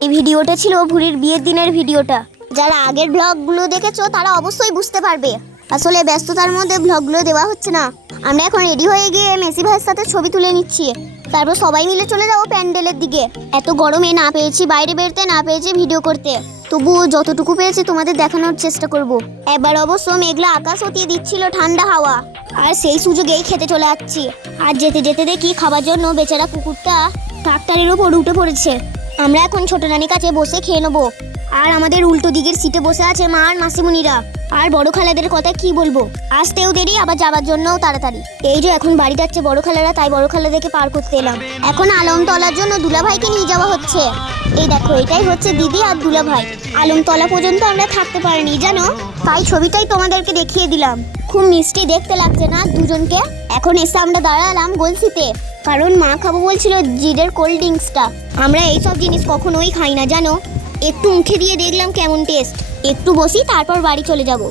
এই ভিডিওটা ছিল ভুরির বিয়ের দিনের ভিডিওটা। যারা আগের ব্লগগুলো দেখেছো তারা অবশ্যই বুঝতে পারবে। আসলে ব্যস্ততার মধ্যে ব্লগগুলো দেওয়া হচ্ছে না। আমরা এখন রেডি হয়ে গিয়ে মেসি ভাইয়ের সাথে ছবি তুলে নিচ্ছি, তারপর সবাই মিলে চলে যাবো প্যান্ডেলের দিকে। এত গরমে না পেয়েছি বাইরে বেরোতে, না পেয়েছি ভিডিও করতে, তবুও যতটুকু পেয়েছি তোমাদের দেখানোর চেষ্টা করব। এবার অবশ্য মেঘলা আকাশ হতিয়ে দিচ্ছিল ঠান্ডা হাওয়া, আর সেই সুযোগেই খেতে চলে যাচ্ছি। আর যেতে যেতে দেখি খাবার জন্য বেচারা কুকুরটা ট্রাক্টরের ওপর উঠে পড়েছে। আমরা এখন ছোট নানির কাছে বসে খেয়ে নেবো। আর আমাদের উল্টো দিকের সিটে বসে আছে মা আর মাসিমুনিরা। আর বড় খালাদের কথা কি বলবো, আসতেও দেরি আবার যাবার জন্যও তাড়াতাড়ি। এই যে এখন বাড়ি যাচ্ছে বড় খালারা, তাই বড় খালাদেরকে পার করতে এলাম। এখন আলমতলার জন্য দুলাভাইকে নিয়ে যাওয়া হচ্ছে। এই দেখো, এটাই হচ্ছে দিদি আর দুলাভাই। আলমতলা পর্যন্ত আমরা থাকতে পারিনি জানো, তাই ছবিটাই তোমাদেরকে দেখিয়ে দিলাম। খুব মিষ্টি দেখতে লাগছে না দুজনকে। এখন এসে আমরা দাঁড়ালাম গলসিতে, কারণ মা খাবো বলছিল জিডের কোল্ড ড্রিঙ্কসটা। আমরা এইসব জিনিস কখনোই খাই না জানো। একটু মুখে দিয়ে দেখলাম কেমন টেস্ট। একটু বসি, তারপর বাড়ি চলে যাব।